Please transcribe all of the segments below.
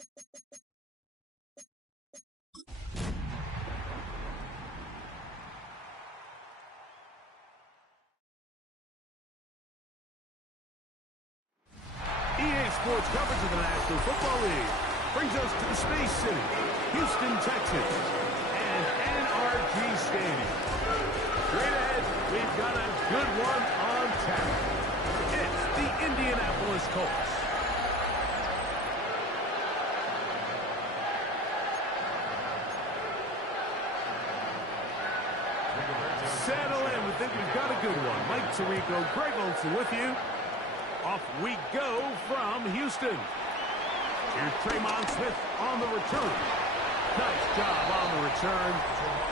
EA Sports coverage of the National Football League brings us to the Space City, Houston, Texas, and NRG Stadium. Straight ahead, we've got a good one on tap. It's the Indianapolis Colts. Settle in. We think we've got a good one. Mike Tirico, Greg Olson with you. Off we go from Houston. Here's Tremont Smith on the return. Nice job on the return.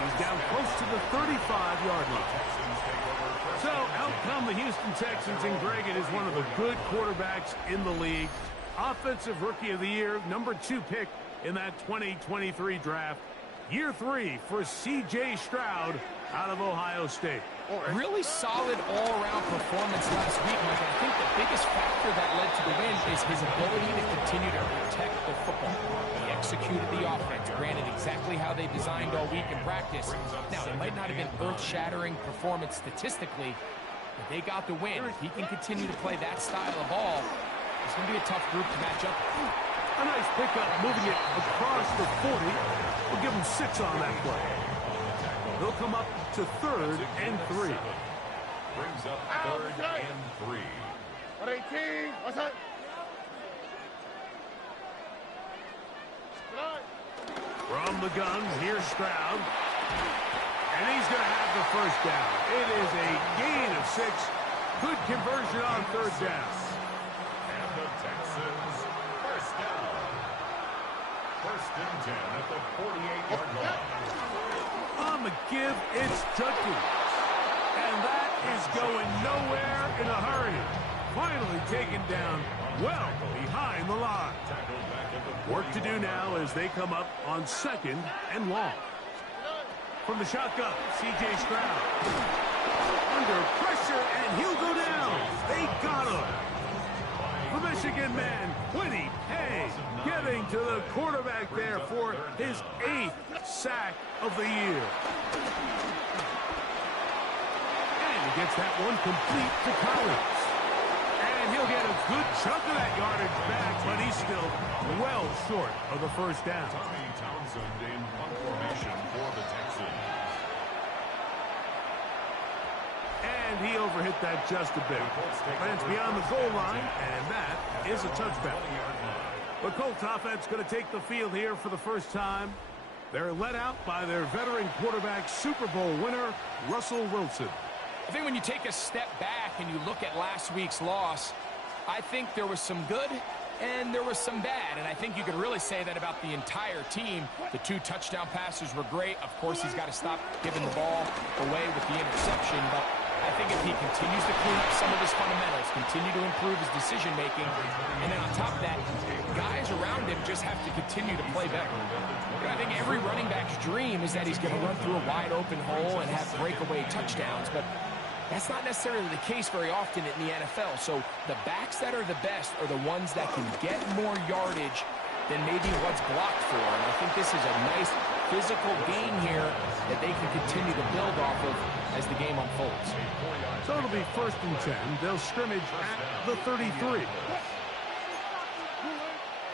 He's down close to the 35-yard line. So out come the Houston Texans, and Greg, it is one of the good quarterbacks in the league. Offensive Rookie of the Year, #2 pick in that 2023 draft. Year 3 for C.J. Stroud out of Ohio State. Really solid all-around performance last week, Mike. I think the biggest factor that led to the win is his ability to continue to protect the football. He executed the offense, granted exactly how they designed all week in practice. Now, it might not have been earth-shattering performance statistically, but they got the win. If he can continue to play that style of ball, it's going to be a tough group to match up with. A nice pickup, moving it across the 40. We'll give him 6 on that play. They'll come up to 3rd and 3. Brings up 3rd and 3. 118. What's that? From the gun, here's Stroud. And he's going to have the first down. It is a gain of 6. Good conversion on 3rd down. And the Texans, first down. 1st and 10 at the 48-yard line. On the give, it's Judkins. And that is going nowhere in a hurry. Finally taken down well behind the line. Work to do now as they come up on 2nd and long. From the shotgun, C.J. Stroud. Under pressure, and he'll go down. They got him. The Michigan man, Quinny Hay, getting to the quarterback there for his 8th sack of the year. And he gets that one complete to Collins. And he'll get a good chunk of that yardage back, but he's still well short of the first down. Tommy Townsend in punt formation for the Texans. And he overhit that just a bit. But it's beyond the goal line, and that is a touchdown. The Colts offense going to take the field here for the first time. They're led out by their veteran quarterback, Super Bowl winner, Russell Wilson. I think when you take a step back and you look at last week's loss, I think there was some good and there was some bad. And I think you could really say that about the entire team. The 2 touchdown passes were great. Of course, he's got to stop giving the ball away with the interception. But I think if he continues to clean up some of his fundamentals, continue to improve his decision-making, and then on top of that, guys around him just have to continue to play better. I think every running back's dream is that he's going to run through a wide-open hole and have breakaway touchdowns, but that's not necessarily the case very often in the NFL. So the backs that are the best are the ones that can get more yardage than maybe what's blocked for. And I think this is a nice physical game here that they can continue to build off of as the game unfolds. So it'll be 1st and 10. They'll scrimmage at the 33.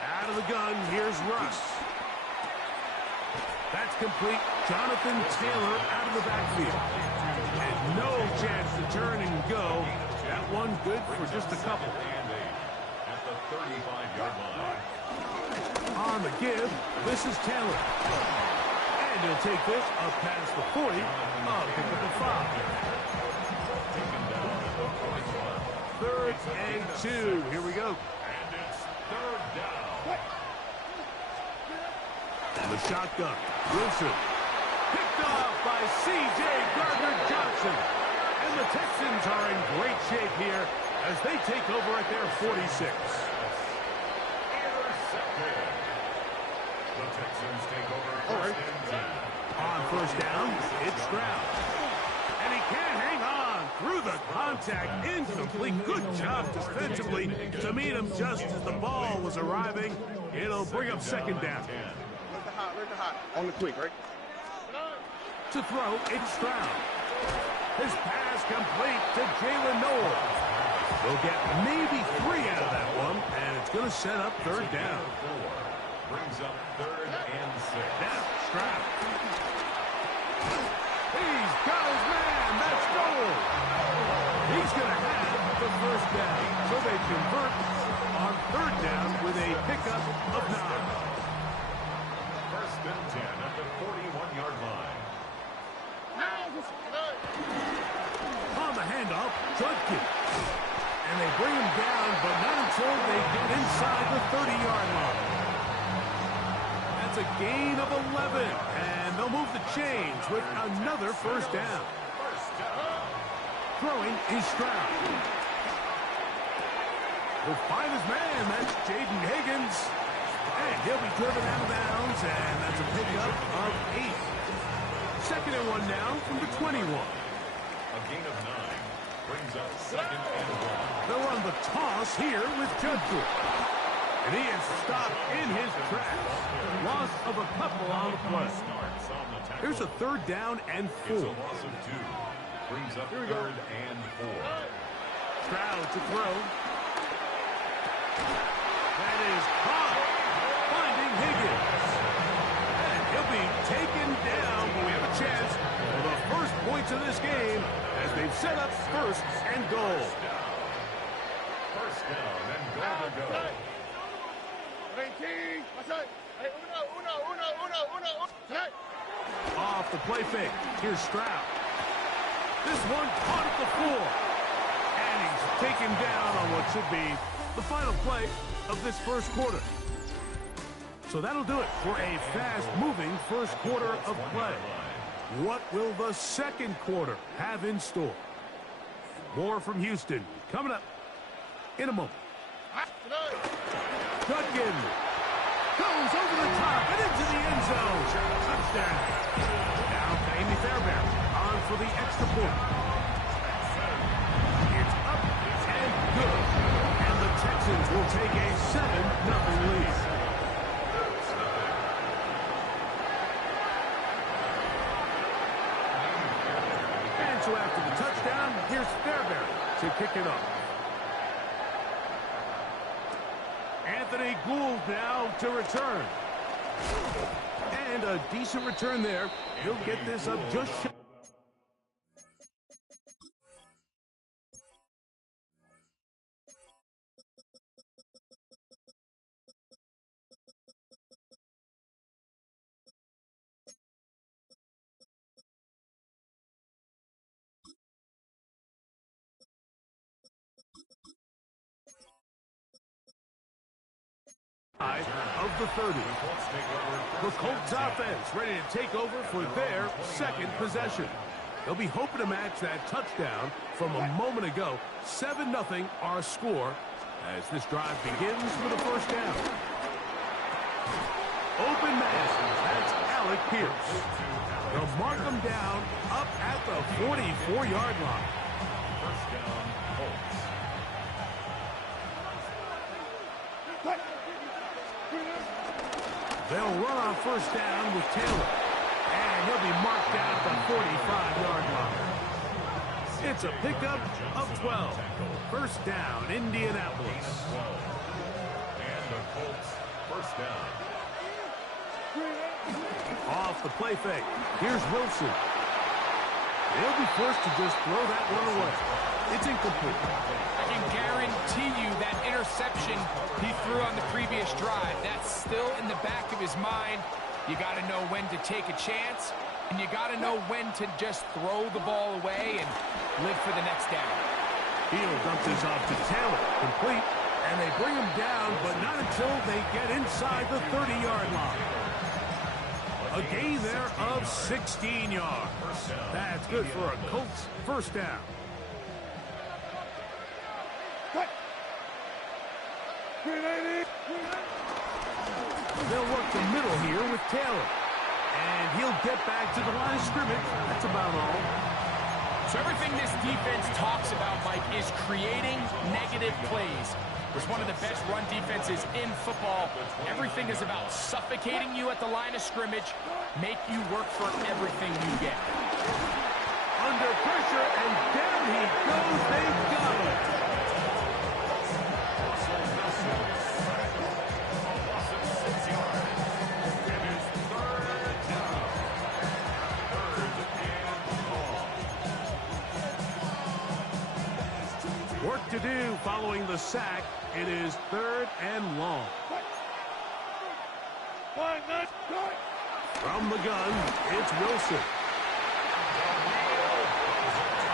Out of the gun, here's Russ. That's complete. Jonathan Taylor out of the backfield. And no chance to turn and go. That one good for just a couple. At the 35-yard line. On the give, this is Taylor. And he'll take this up past the 40. Pick up a 5. 3rd and 2. Here we go. And it's 3rd down. And the shotgun. Wilson. Picked off by C.J. Gardner-Johnson. And the Texans are in great shape here as they take over at their 46. Intercepted. The Texans take over 1st and 10. On 1st down, it's Stroud. And he can't hang on through the contact. Incomplete. Good job defensively to meet him just as the ball was arriving. It'll bring up second down. Where's the hot? On the quick, right? To throw, it's Stroud. His pass complete to Jalen Noel. They'll get maybe 3 out of that one, and it's going to set up third down. Brings up 3rd and 6. Now, Stroud. He's got his man. That's Noel. He's going to have the first down. So they convert on third down with a pickup of 9. 1st and 10 at the 41-yard line. On the handoff, Judkins. And they bring him down, but not until they get inside the 30-yard line. That's a gain of 11, and they'll move the chains with another first down. Throwing is Stroud. Will find his man. That's Jaden Higgins. And he'll be driven out of bounds, and that's a pickup of 8. 2nd and 1 now from the 21. A gain of 9 brings up 2nd and 1. They'll run the toss here with Judkins. And he is stopped in his tracks. Loss of a couple on the play. Here's a 3rd down and 4. It's a loss of 2. Brings up 3rd and 4. Stroud to throw. That is caught. Finding Higgins. And he'll be taken down, but we have a chance for the first points of this game as they've set up 1st and goal. First down and goal to go. 18. Uno. Off the play fake. Here's Stroud. This one caught at the 4. And he's taken down on what should be the final play of this first quarter. So that'll do it for a fast-moving first quarter of play. What will the second quarter have in store? More from Houston coming up in a moment. Judkins goes over the top and into the end zone. Touchdown. Now Amy Fairbairn on for the extra point. It's up and good. And the Texans will take a 7-0 lead. And so after the touchdown, here's Fairbairn to kick it off. Anthony Gould now to return. And a decent return there. He'll get this up just short. Of the 30. The Colts offense ready to take over for their second possession. They'll be hoping to match that touchdown from a moment ago. 7-0 our score as this drive begins with a first down. Open man. That's Alec Pierce. They'll mark him down up at the 44-yard line. First down, Colts. They'll run on first down with Taylor. And he'll be marked down at the 45-yard line. It's a pickup of 12. First down, Indianapolis. And the Colts, first down. Off the play fake. Here's Wilson. They'll be forced to just throw that one away. It's incomplete. I can guarantee you that interception he threw on the previous drive, that's still in the back of his mind. You got to know when to take a chance, and you got to know when to just throw the ball away and live for the next down. He'll dump this off to Taylor. Complete. And they bring him down, but not until they get inside the 30-yard line. A gain there of 16 yards. That's good for a Colts first down. They'll work the middle here with Taylor. And he'll get back to the line of scrimmage. That's about all. So everything this defense talks about, Mike, is creating negative plays. It's one of the best run defenses in football. Everything is about suffocating you at the line of scrimmage, make you work for everything you get. Under pressure, and down he goes. They've got him. Work to do following the sack. It is 3rd and long. From the gun, it's Wilson.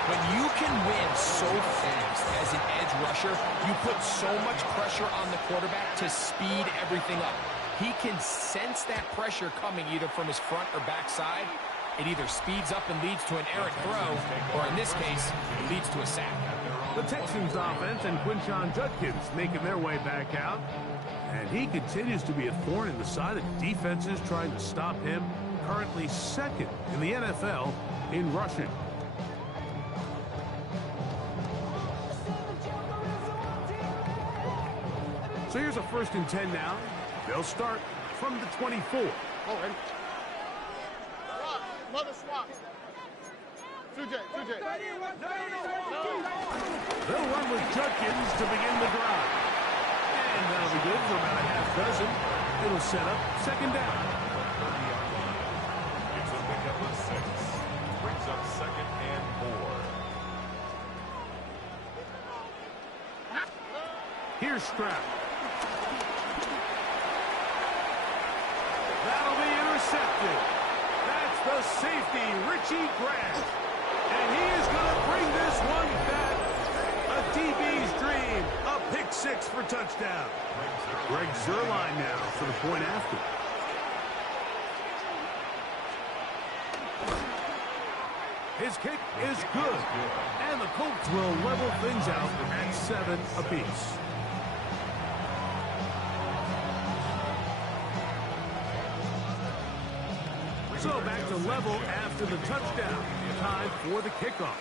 When you can win so fast as an edge rusher, you put so much pressure on the quarterback to speed everything up. He can sense that pressure coming either from his front or back side. It either speeds up and leads to an errant throw, or in this case, it leads to a sack. The Texans offense and Quinshon Judkins making their way back out. And he continues to be a thorn in the side of defenses trying to stop him. Currently 2nd in the NFL in rushing. So here's a 1st and 10 now. They'll start from the 24. Already. Mother swap. 2J. They'll run with Judkins to begin the drive. And that'll be good for about a half dozen. It'll set up 2nd down. It's a pickup of 6. Brings up 2nd and 4. Here's Stroud. That'll be intercepted. That's the safety, Richie Grant. And he is going to bring this one back. A DB's dream. A pick 6 for touchdown. Greg Zuerlein now for the point after. His kick is good. And the Colts will level things out at 7 apiece. So back to level after the touchdown. Time for the kickoff.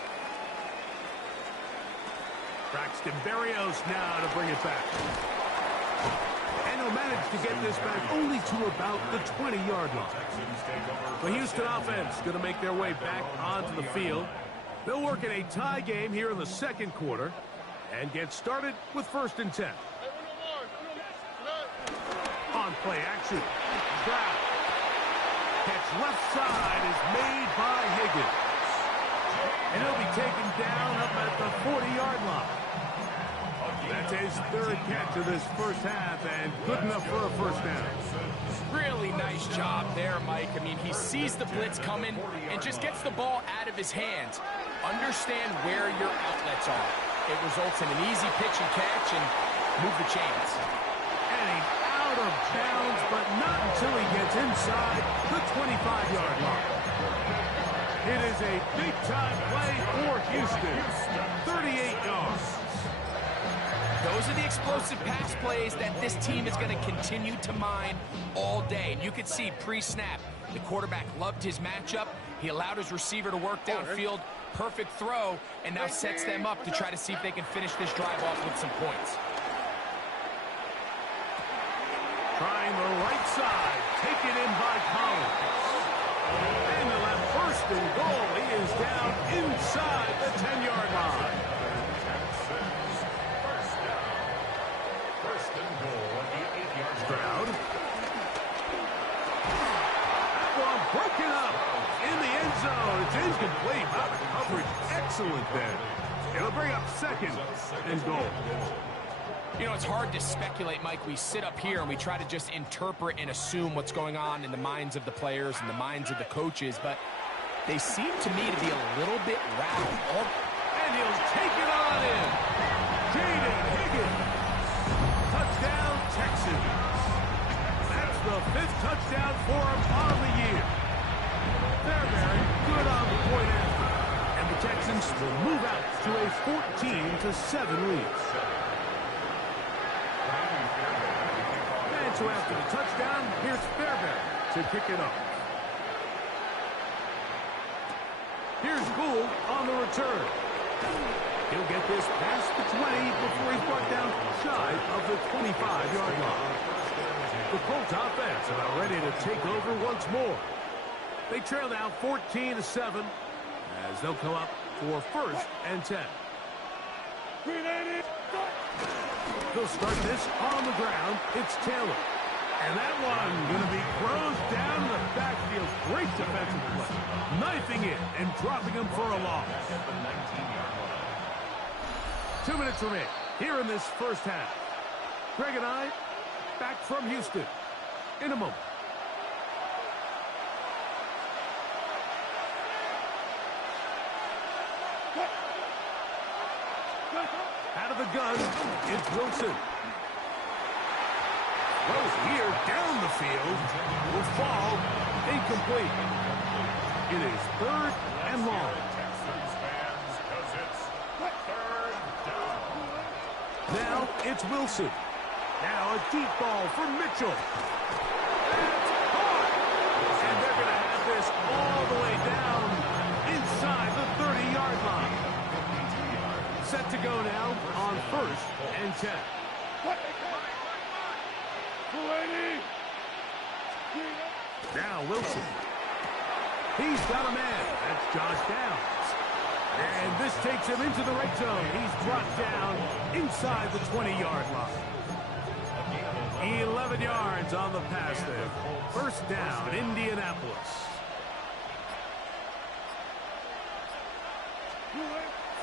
Braxton Berrios now to bring it back. And he'll manage to get this back only to about the 20-yard line. The Houston offense going to make their way back onto the field. They'll work in a tie game here in the 2nd quarter and get started with 1st and 10. On play action. Stroud. Catch left side is made by Higgins. And he'll be taken down up at the 40-yard line. That's his 3rd catch of this 1st half and good enough for a 1st down. Really nice job there, Mike. I mean, he sees the blitz coming and just gets the ball out of his hands. Understand where your outlets are. It results in an easy pitch and catch and move the chains. And he's out of bounds, but not until he gets inside the 25-yard line. It is a big-time play for Houston. 38 yards. Those are the explosive pass plays that this team is going to continue to mine all day. And you could see pre-snap, the quarterback loved his matchup. He allowed his receiver to work downfield. Perfect throw, and now sets them up to try to see if they can finish this drive off with some points. Trying the right side. Taken in by Collins. And they'll have 1st and goal. He is down inside the 10-yard line. First and goal at the 8-yard Stroud. That one broken up in the end zone. It's incomplete. Wow, the coverage excellent there. It'll bring up 2nd and goal. You know, it's hard to speculate, Mike. We sit up here and we try to just interpret and assume what's going on in the minds of the players and the minds of the coaches, but they seem to me to be a little bit rattled. And he'll take it on in. Jaden Higgins. Touchdown, Texans. That's the 5th touchdown for him on the year. They're very good on the point after. And the Texans will move out to a 14-7 lead. And so after the touchdown, here's Fairbairn to kick it off. Here's Gould on the return. He'll get this past the 20 before he's brought down shy of the 25-yard line. The Colts offense about ready to take over once more. They trail now 14-7 as they'll come up for 1st and 10. They'll start this on the ground. It's Taylor. And that one going to be thrown down the backfield. Great defensive play. Knifing it and dropping him for a loss. 2 minutes remain here in this first half. Greg and I back from Houston in a moment. Out of the gun, it's Wilson. Throws here down the field. Will fall incomplete. It is 3rd and long. Now it's Wilson. Now a deep ball for Mitchell. It's caught. And they're going to have this all the way down inside the 30-yard line. Set to go now on 1st and 10. Now Wilson. He's got a man. That's Josh Downs. And this takes him into the red zone. He's brought down inside the 20-yard line. 11 yards on the pass there. 1st down, Indianapolis.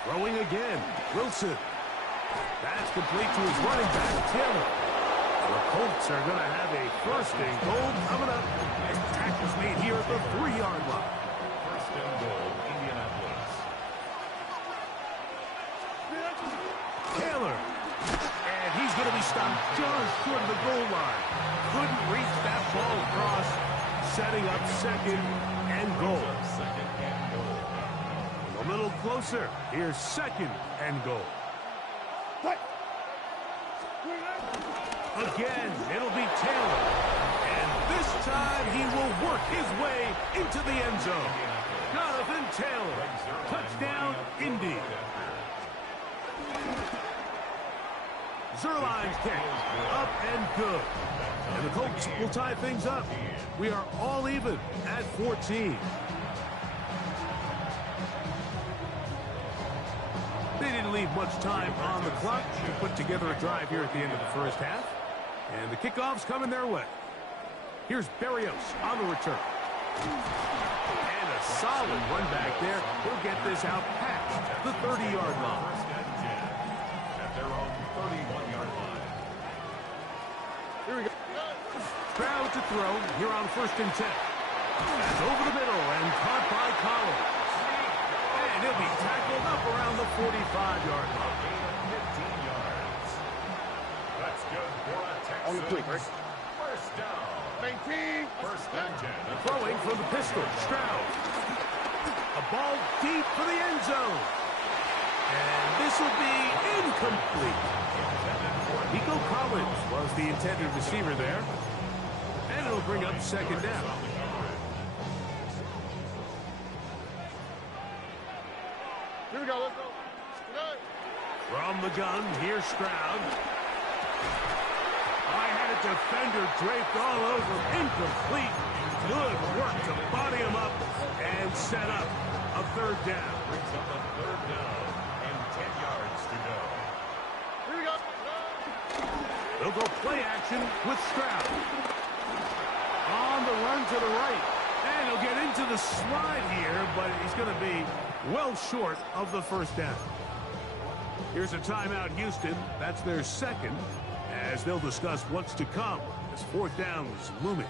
Throwing again, Wilson. That's complete to his running back, Taylor. The Colts are going to have a 1st and goal coming up. And tackles made here at the 3-yard line. 1st and goal, Indianapolis. Taylor. And he's going to be stopped just short of the goal line. Couldn't reach that ball across. Setting up 2nd and goal. 2nd and goal. A little closer. Here's 2nd and goal. Again, it'll be Taylor. And this time he will work his way into the end zone. Jonathan Taylor. Touchdown, Indy. Zerline's kick. Up and good. And the Colts will tie things up. We are all even at 14. They didn't leave much time on the clock to put together a drive here at the end of the first half. And the kickoff's coming their way. Here's Berrios on the return. And a solid run back there. He'll get this out past the 30-yard line. 1st and 10 at their own 31-yard line. Here we go. Crowd to throw here on 1st and 10. That's over the middle and caught by Collins. And he'll be tackled up around the 45-yard line. 15 yards. That's good for a Texans. 1st down. 1st and 10. Throwing from the pistol, Stroud. A ball deep for the end zone. And this will be incomplete. Nico Collins was the intended receiver there. And it'll bring up 2nd down. Here we go, let's go. From the gun, here's Stroud. I had a defender draped all over. Incomplete. Good work to body him up and set up a 3rd down. Brings up a 3rd down and 10 yards to go. Here we go. They'll go play action with Stroud. On the run to the right. And he'll get into the slide here, but he's going to be well short of the 1st down. Here's a timeout, Houston. That's their 2nd, as they'll discuss what's to come as 4th down is looming.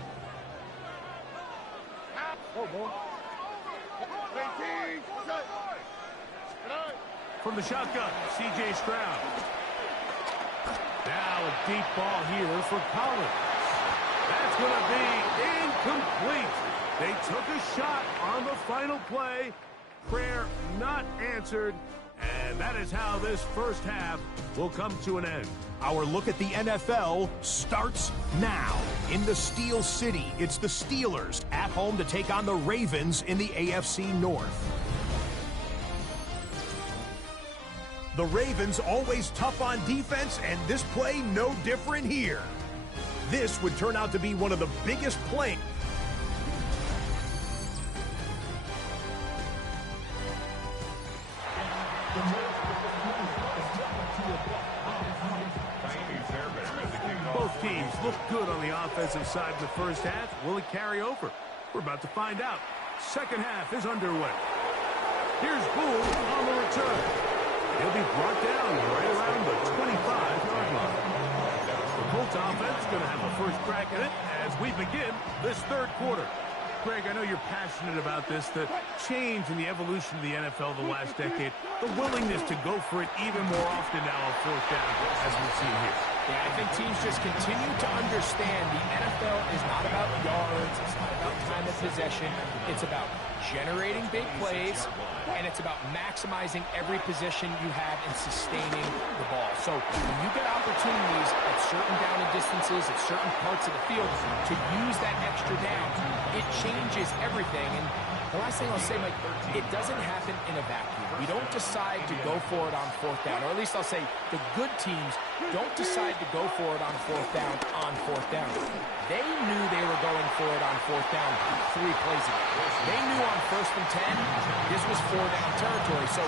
From the shotgun, C.J. Stroud. Now a deep ball here for Collins. That's going to be incomplete. They took a shot on the final play. Prayer not answered. And that is how this first half will come to an end. Our look at the NFL starts now. In the Steel City, it's the Steelers at home to take on the Ravens in the AFC North. The Ravens always tough on defense, and this play no different here. This would turn out to be one of the biggest plays. Both teams look good on the offensive side in the first half. Will it carry over? We're about to find out. Second half is underway. Here's Bull on the return. He'll be brought down right around the 25-yard line. The Colts offense is going to have a first crack at it as we begin this third quarter. Greg, I know you're passionate about this, the change in the evolution of the NFL the last decade, the willingness to go for it even more often now on fourth down, as we've seen here. Yeah, I think teams just continue to understand the NFL is not about yards, it's not about time of possession, it's about generating big plays, and it's about maximizing every possession you have and sustaining the ball. So when you get opportunities at certain down and distances, at certain parts of the field, to use that extra down, it changes everything. And the last thing I'll say, Mike, it doesn't happen in a vacuum. We don't decide to go for it on fourth down, or at least I'll say the good teams don't decide to go for it on fourth down on fourth down. They knew they were going for it on fourth down 3 plays ago. They knew on 1st and 10, this was 4-down territory. So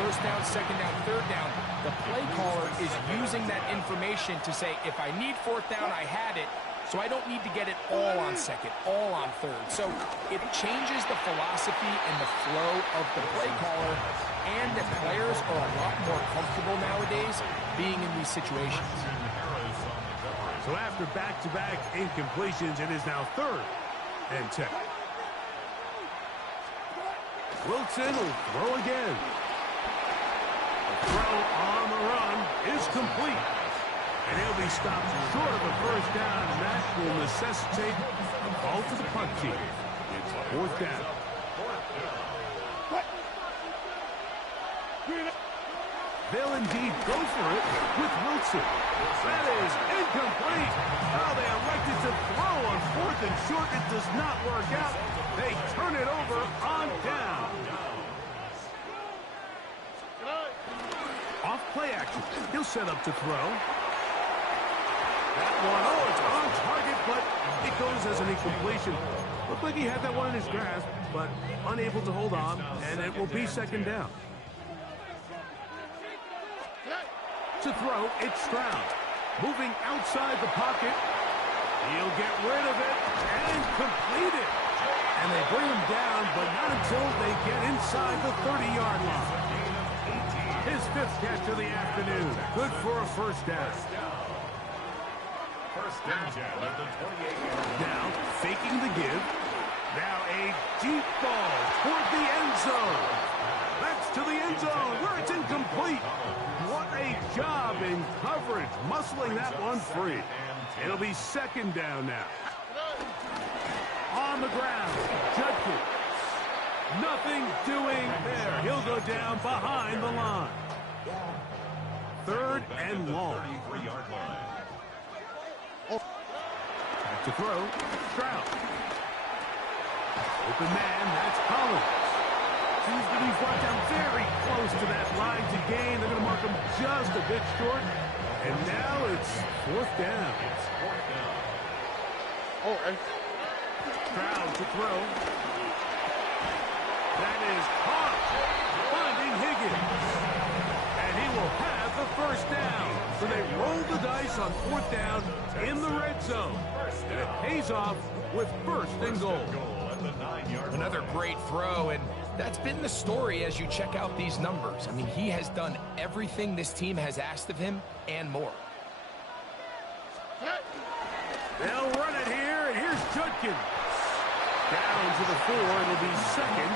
first down, second down, third down, the play caller is using that information to say, if I need fourth down, I had it. So I don't need to get it all on second, all on third. So it changes the philosophy and the flow of the play caller, and that players are a lot more comfortable nowadays being in these situations. So after back-to-back incompletions, it is now 3rd and 10. Wilson will throw again. The throw on the run is complete. And he'll be stopped short of a first down, and that will necessitate a call to the punt team. It's 4th down. They'll indeed go for it with Wilson. That is incomplete. Oh, they elected to throw on 4th and short. It does not work out. They turn it over on down. Off play action. He'll set up to throw. That one, oh, it's on target, but it goes as an incompletion. Looked like he had that one in his grasp, but unable to hold on, and it will be 2nd down. To throw, it's Stroud. Moving outside the pocket. He'll get rid of it and complete it. And they bring him down, but not until they get inside the 30-yard line. His 5th catch of the afternoon. Good for a first down. First down at the 28-yard line. Now, faking the give. Now a deep ball toward the end zone. That's to the end zone where it's incomplete. What a job in coverage, muscling that one free. It'll be 2nd down now. On the ground, Judkins. Nothing doing there. He'll go down behind the line. 3rd and long. 33-yard line. To throw, Stroud. Open man, that's Collins. He's going to be brought down very close to that line to gain. They're going to mark him just a bit short. And now it's 4th down. It's 4th down. Oh, and Stroud to throw. That is caught. Finding Higgins. And he will have the first down. So they roll the dice on 4th down in the red zone. And it pays off with 1st and goal. Another great throw, and that's been the story as you check out these numbers. I mean, he has done everything this team has asked of him and more. They'll run it here, and here's Judkins. Down to the 4, it'll be 2nd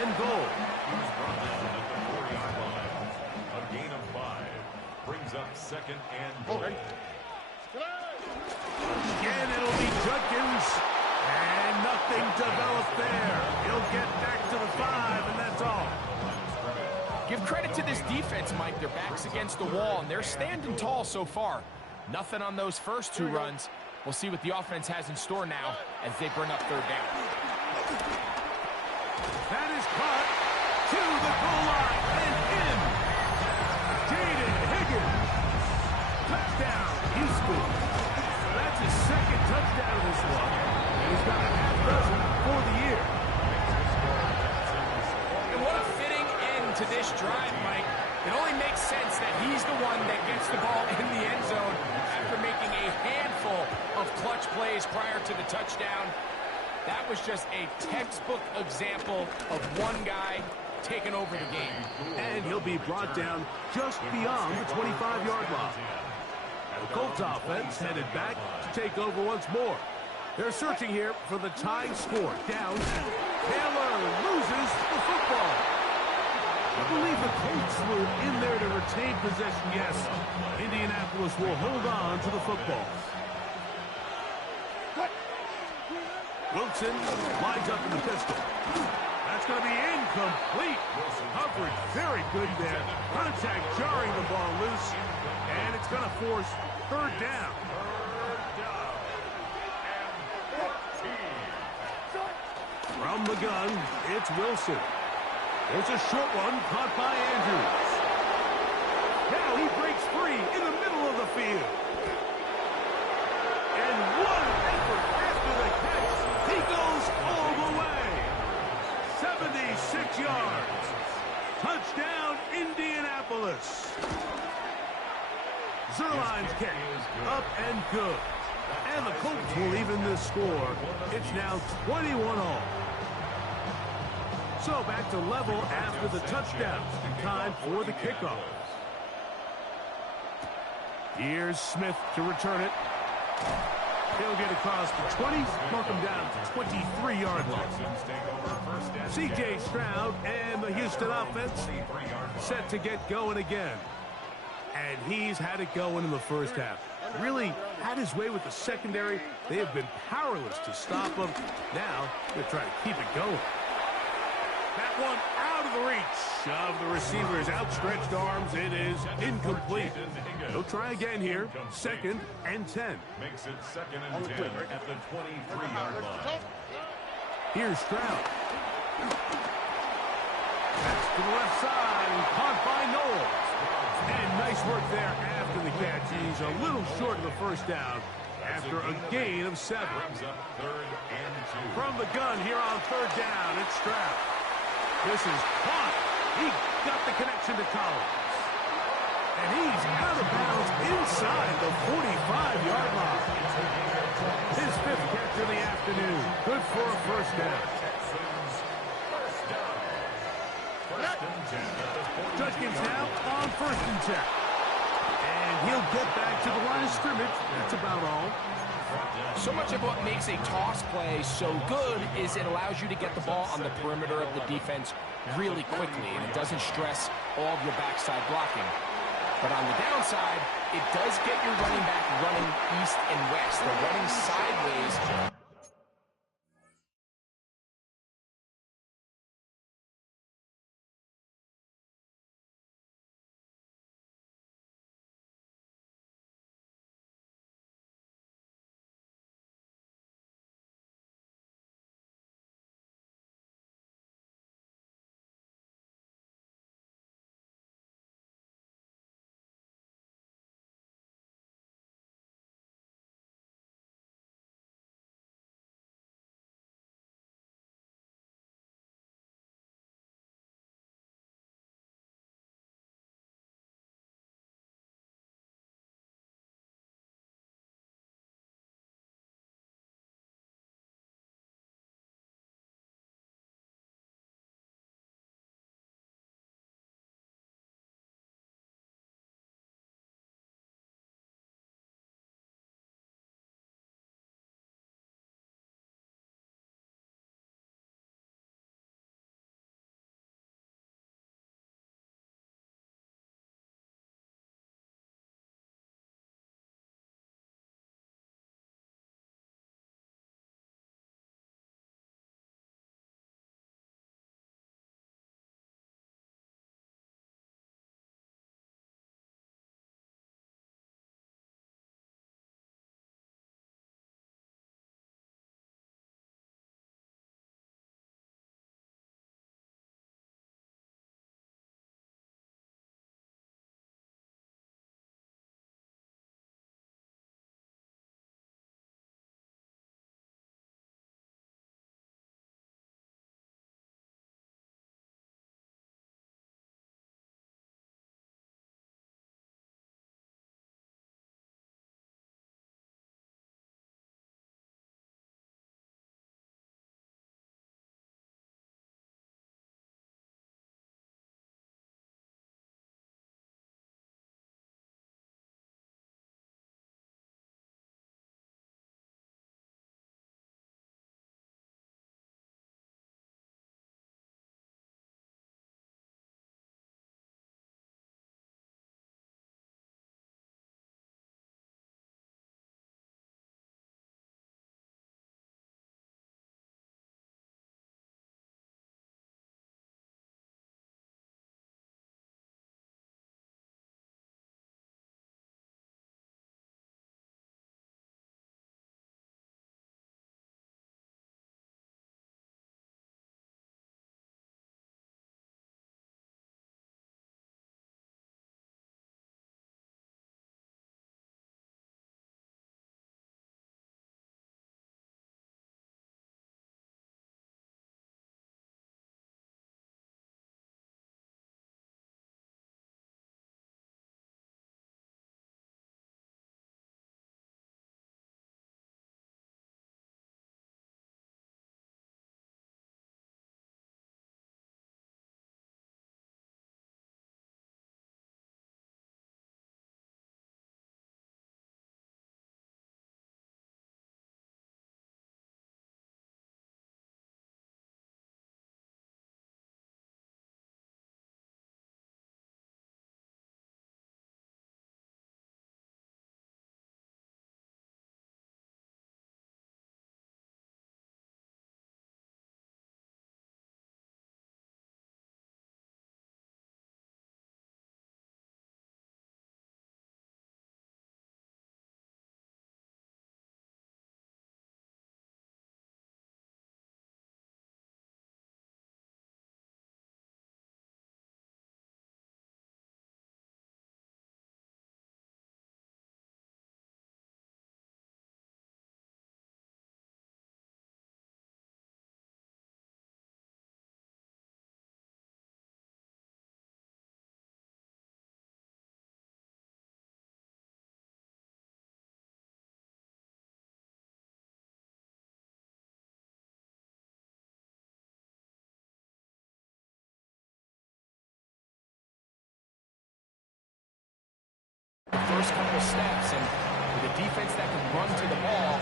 and goal. He's brought down at the 4-yard line. A gain of 5 brings up 2nd and goal. Again, it'll be Judkins, and nothing developed there. He'll get back to the 5, and that's all. Give credit to this defense, Mike. Their back's against the wall, and they're standing tall so far. Nothing on those first 2 runs. We'll see what the offense has in store now as they bring up 3rd down. That is caught to the goal line and in. to this drive, Mike, it only makes sense that he's the one that gets the ball in the end zone after making a handful of clutch plays prior to the touchdown. That was just a textbook example of one guy taking over the game. And he'll be brought down just beyond the 25-yard line. The Colts offense headed back to take over once more. They're searching here for the tying score. Down. Taylor loses the football. I believe the Colts were in there to retain possession. Yes, Indianapolis will hold on to the football. Wilson lines up in the pistol. That's going to be incomplete. Coverage very good there. Contact jarring the ball loose. And it's going to force third down. From the gun, it's Wilson. There's a short one caught by Andrews. Now he breaks free in the middle of the field. And what an effort after the catch. He goes all the way. 76 yards. Touchdown, Indianapolis. Zerline's kick, up and good. And the Colts will even this score. It's now 21-all. So back to level after the touchdown. Time for the kickoff. Here's Smith to return it. He'll get across the 20, mark him down to 23-yard line. C.J. Stroud and the Houston offense set to get going again. And he's had it going in the first half. Really had his way with the secondary. They have been powerless to stop him. Now they're trying to keep it going. That one out of the reach of the receiver's outstretched arms. It is incomplete. He'll try again here. 2nd and 10. Makes it 2nd and 10 at the 23-yard line. Here's Stroud. That's to the left side and caught by Knowles. And nice work there after the catch. He's a little short of the first down after a gain of 7. From the gun here on third down, it's Stroud. This is caught. He got the connection to Collins. And he's out of bounds inside the 45-yard line. His 5th catch of the afternoon. Good for a first down. Judkins now on 1st and 10. And he'll get back to the line of scrimmage. That's about all. So much of what makes a toss play so good is it allows you to get the ball on the perimeter of the defense really quickly, and it doesn't stress all of your backside blocking. But on the downside, it does get your running back running east and west. They're running sideways first couple steps, and with a defense that can run to the ball,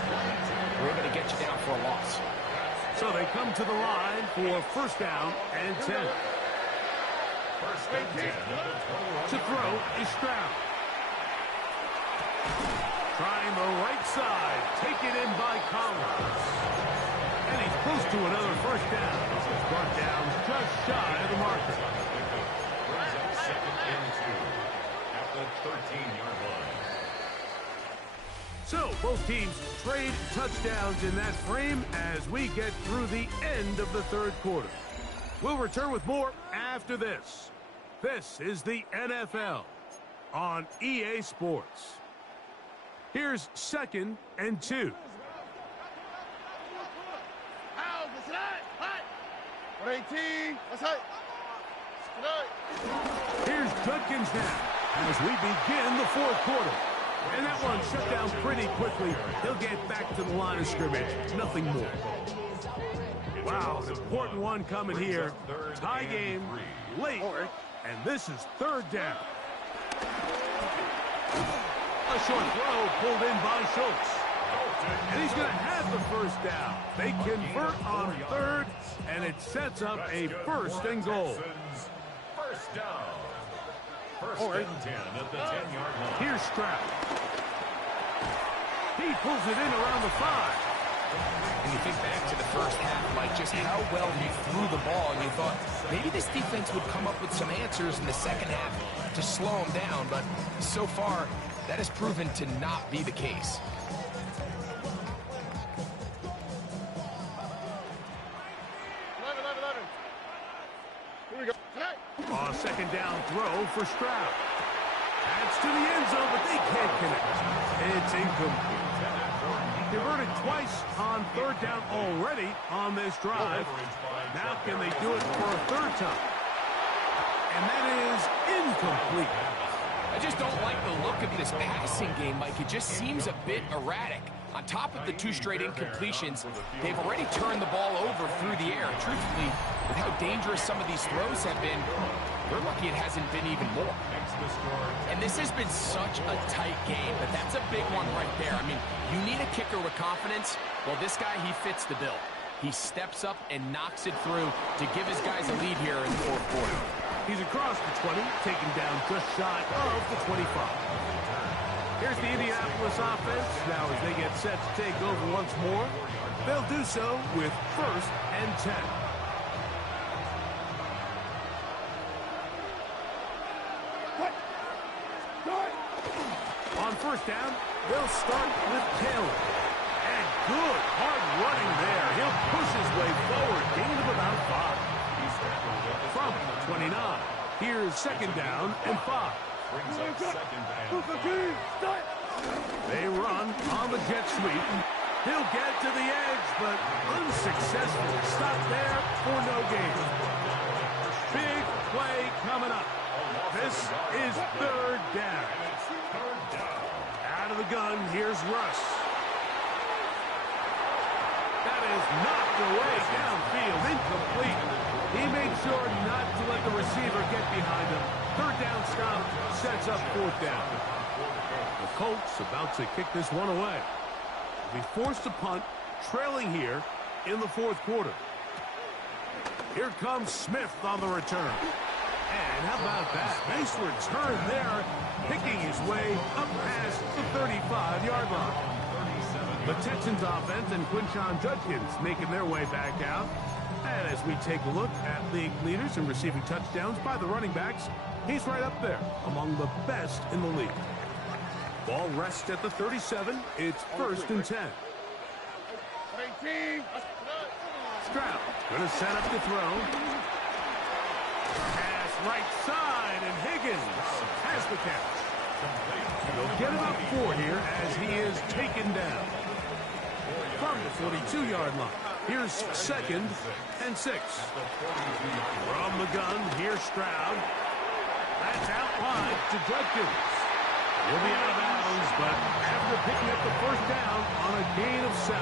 we're able to get you down for a loss. So they come to the line for first down and 10. First and 10 at the 21. To throw is Stroud. Trying the right side. Taken in by Collins. And he's close to another first down. This is brought down just shy of the marker. Brings up second and 2 at the 13-yard line. So both teams trade touchdowns in that frame as we get through the end of the third quarter. We'll return with more after this. This is the NFL on EA Sports. Here's second and 2. Here's Judkins now as we begin the fourth quarter. And that one shut down pretty quickly. He'll get back to the line of scrimmage. Nothing more. Wow, an important one coming here. Tie game, late, and this is third down. A short throw pulled in by Schultz. And he's going to have the first down. They convert on third, and it sets up a first and goal. First down. First and 10 at the 10-yard line. Here's Stroud. He pulls it in around the 5. And you think back to the first half, Mike, just how well he threw the ball, and you thought maybe this defense would come up with some answers in the second half to slow him down, but so far, that has proven to not be the case. A second down throw for Stroud. That's to the end zone, but they can't connect. It's incomplete. Converted twice on third down already on this drive. Now can they do it for a third time? And that is incomplete. I just don't like the look of this passing game, Mike. It just seems a bit erratic. On top of the 2 straight incompletions, they've already turned the ball over through the air. Truthfully, with how dangerous some of these throws have been, we're lucky it hasn't been even more. And this has been such a tight game, but that's a big one right there. I mean, you need a kicker with confidence. Well, this guy, he fits the bill. He steps up and knocks it through to give his guys a lead here in the fourth quarter. He's across the 20, taken down just shy of the 25. Here's the Indianapolis offense. Now as they get set to take over once more, they'll do so with first and 10. On first down, they'll start with Taylor. And good, hard running there. He'll push his way forward, gain of about 5. From 29, here's second down and 5. Brings up second down. They run on the jet sweep. He'll get to the edge, but unsuccessful. Stop there for no gain. Big play coming up. This is third down. Out of the gun, here's Russ. That is knocked away downfield, incomplete. He made sure not to let the receiver get behind him. Third down stop sets up fourth down. The Colts about to kick this one away. Be forced to punt, trailing here in the fourth quarter. Here comes Smith on the return. And how about that? Nice return there, picking his way up past the 35-yard line. The Texans offense and Quinshon Judkins making their way back out. And as we take a look at league leaders in receiving touchdowns by the running backs, he's right up there among the best in the league. Ball rests at the 37. It's first and 10. Stroud going to set up the throw. Pass right side, and Higgins has the catch. He'll get about 4 here as he is taken down. From the 42-yard line, here's second and 6. From the gun, here's Stroud. That's out wide to Judkins. He'll be out of bounds, but after picking up the first down on a gain of 7.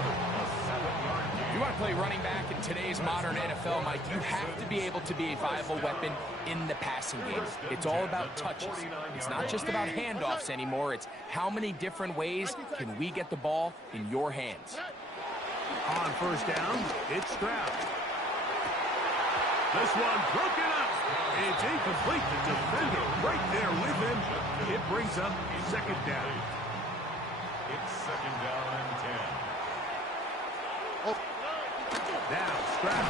You want to play running back in today's modern NFL, Mike, you have to be able to be a viable weapon in the passing game. It's all about touches. It's not just about handoffs anymore. It's how many different ways can we get the ball in your hands. On first down, it's Stroud. This one broken up. It's incomplete. The defender right there with him. It brings up second down. It's second down and 10. Now Stroud.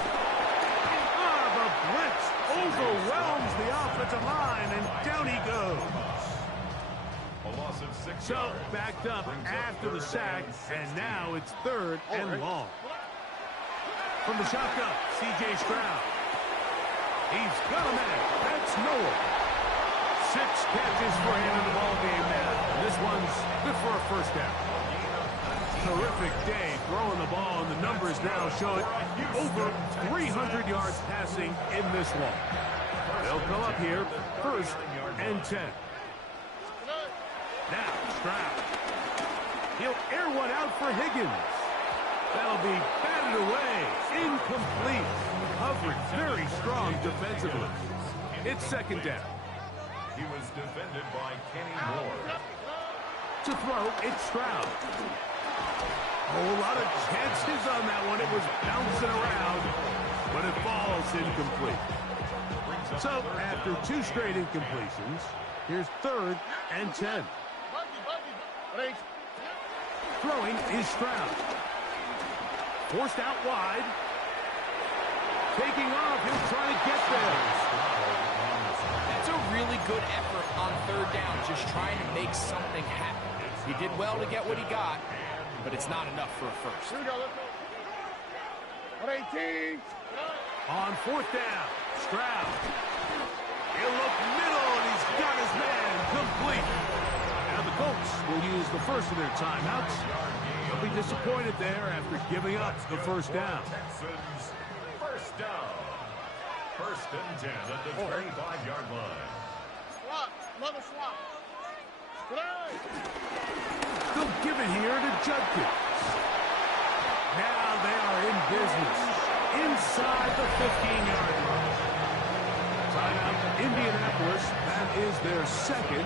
The blitz overwhelms the offensive line, and down he goes. A loss of 6 So yards. backed up Brings after the third sack, and and 16. now it's third and long. From the shotgun, C.J. Stroud. He's got a man. That's Noah. 6 catches for him in the ballgame now. This one's good for a first down. Terrific day throwing the ball, and the numbers now show it over 300 yards passing in this one. They'll come up here, first and 10. Now, Stroud. He'll air one out for Higgins. That'll be batted away. Incomplete. Coverage very strong defensively. It's second down. He was defended by Kenny Moore. To throw, it's Stroud. A whole lot of chances on that one. It was bouncing around, but it falls incomplete. So, after 2 straight incompletions, here's third and 10. Throwing is Stroud. Forced out wide. Taking off, he'll try to get there. That's a really good effort on third down, just trying to make something happen. He did well to get what he got, but it's not enough for a first. Here we go, let's go. 118. On fourth down, Stroud. He'll look middle, and he's got his man complete. Now the Colts will use the first of their timeouts. They'll be disappointed there after giving up the first down. Texans, first down. First and 10 at the 25-yard line. Swap, another swap. They'll give it here to Judkins. Now they are in business inside the 15-yard line. Timeout, Indianapolis. That is their second,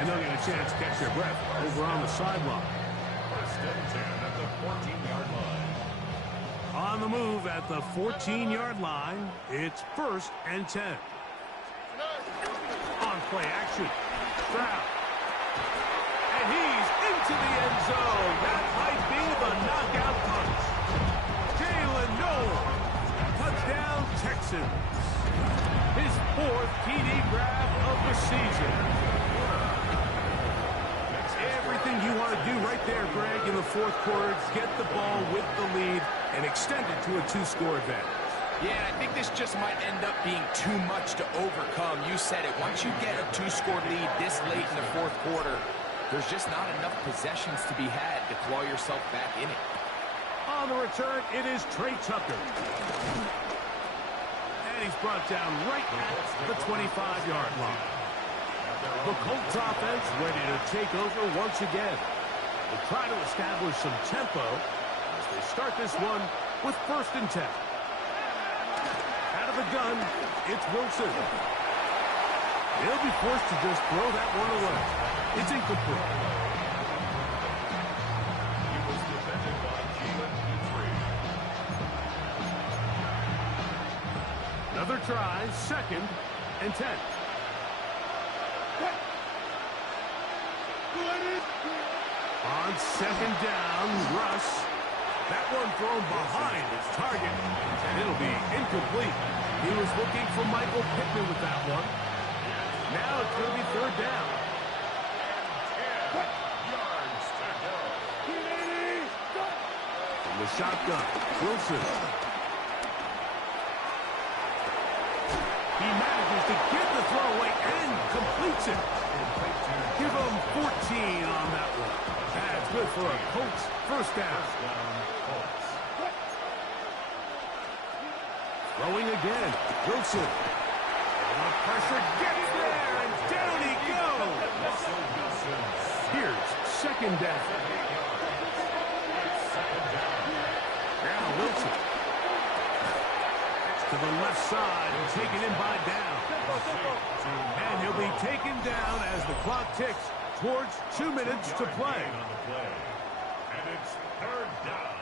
and they'll get a chance to catch their breath over on the sideline. First and 10 at the 14-yard line. On the move at the 14-yard line, it's first and 10. On play action, Stroud. And he's into the end zone. That might be the knockout punch. Jalen Noel. Touchdown, Texans. His 4th TD grab of the season. Everything you want to do right there, Greg, in the fourth quarter. Get the ball with the lead and extend it to a 2-score advantage. Yeah, and I think this just might end up being too much to overcome. You said it. Once you get a 2-score lead this late in the fourth quarter, there's just not enough possessions to be had to claw yourself back in it. On the return, it is Trey Tucker. And he's brought down right at the 25-yard line. The Colts offense ready to take over once again. They'll try to establish some tempo as they start this one with first and 10. Out of the gun, it's Wilson. He'll be forced to just throw that one away. It's incomplete. He was defended by Jalen Petrie. Another try, second and 10. On second down, Russ. That one thrown behind his target, and it'll be incomplete. He was looking for Michael Pittman with that one. Now it's going to be third down. 10 yards to go. From the shotgun, Wilson. He manages to get the throw away and completes it. Give him 14 on that one. That's good for a Colts first down. Throwing again, Wilson. The pressure gets there, and down he goes. Here's second down. Now Wilson. left side and taken in by down. And he'll be taken down as the clock ticks towards 2 minutes to play. And it's third down.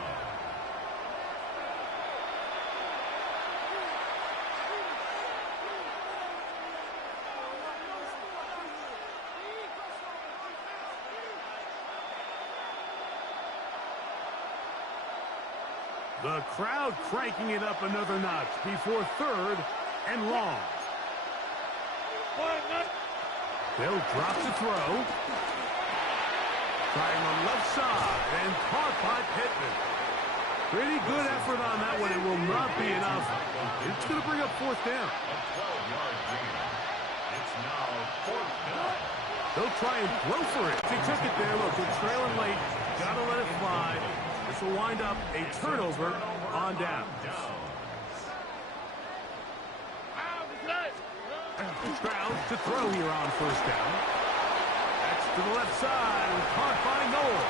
The crowd cranking it up another notch before third and long. They'll drop to throw. Trying the left side and caught by Pittman. Pretty good effort on that one. It will not be enough. It's going to bring up fourth down. A 12-yard gain. It's now fourth down. They'll try and throw for it. They took it there. Look, they're trailing late. Got to let it fly. This will wind up a turnover on down. Stroud to throw here on first down. That's to the left side and caught by Noel.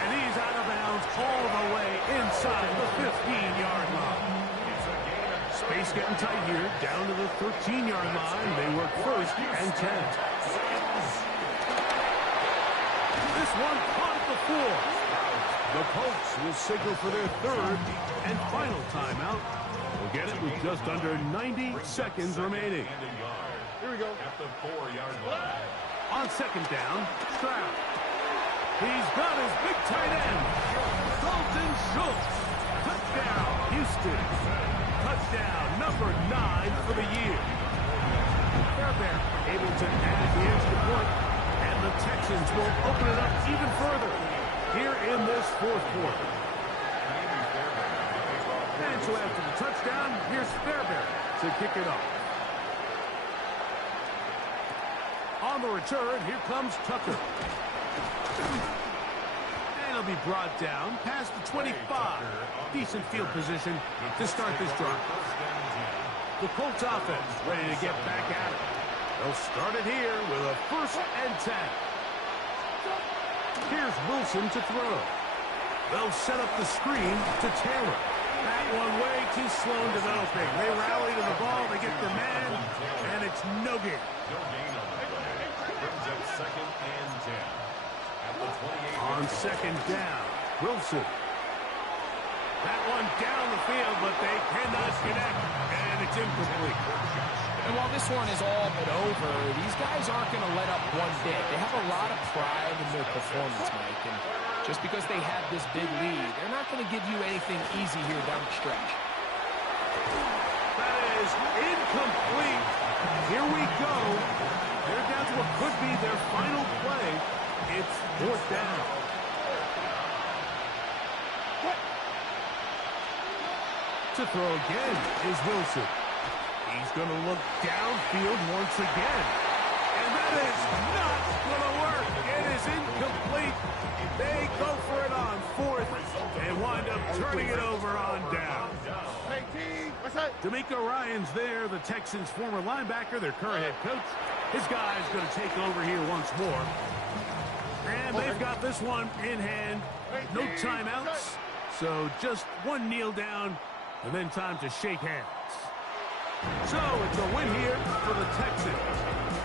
And he's out of bounds all the way inside the 15-yard line. Space getting tight here, down to the 13-yard line. They work first and 10. This one caught at the 4. The Colts will signal for their third and final timeout. We'll get it with just under 90 seconds remaining. Here we go. At the 4-yard line. On second down, Stroud. He's got his big tight end, Dalton Schultz. Touchdown, Houston. Touchdown, number 9 for the year. Fairbairn able to add the extra point, and the Texans will open it up even further here in this fourth quarter. And so after the touchdown, here's Fairbairn to kick it off. On the return, here comes Tucker. And he'll be brought down past the 25. Decent field position to start this drive. The Colts offense ready to get back at it. They'll start it here with a first and 10. Here's Wilson to throw. They'll set up the screen to Taylor. That one way too slow in developing. They rally to the ball, they get the man, and it's no gain. No gain on the play. Brings up second and 10. At the 28. On second down, Wilson. That one down the field, but they cannot connect, and it's incomplete. And while this one is all but over, these guys aren't going to let up one bit. They have a lot of pride in their performance, Mike. And just because they have this big lead, they're not going to give you anything easy here down the stretch. That is incomplete. Here we go. They're down to what could be their final play. It's fourth down. To throw again is Wilson. He's going to look downfield once again. And that is not going to work. It is incomplete. They go for it on fourth and wind up turning it over on down. D'Amico Ryan's there, the Texans' former linebacker, their current head coach. His guy's going to take over here once more. And they've got this one in hand. No timeouts. So just one kneel down and then time to shake hands. So it's a win here for the Texans.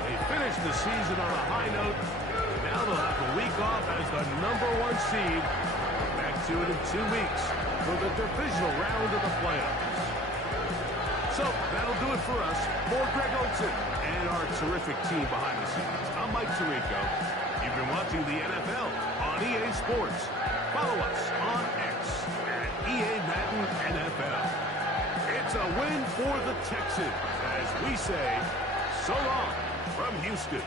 They finished the season on a high note. Now they'll have a week off as the #1 seed. Back to it in 2 weeks for the divisional round of the playoffs. So that'll do it for us. For Greg Olsen and our terrific team behind the scenes, I'm Mike Tirico. You've been watching the NFL on EA Sports. Follow us on X at EA Madden NFL. It's a win for the Texans as we say so long from Houston.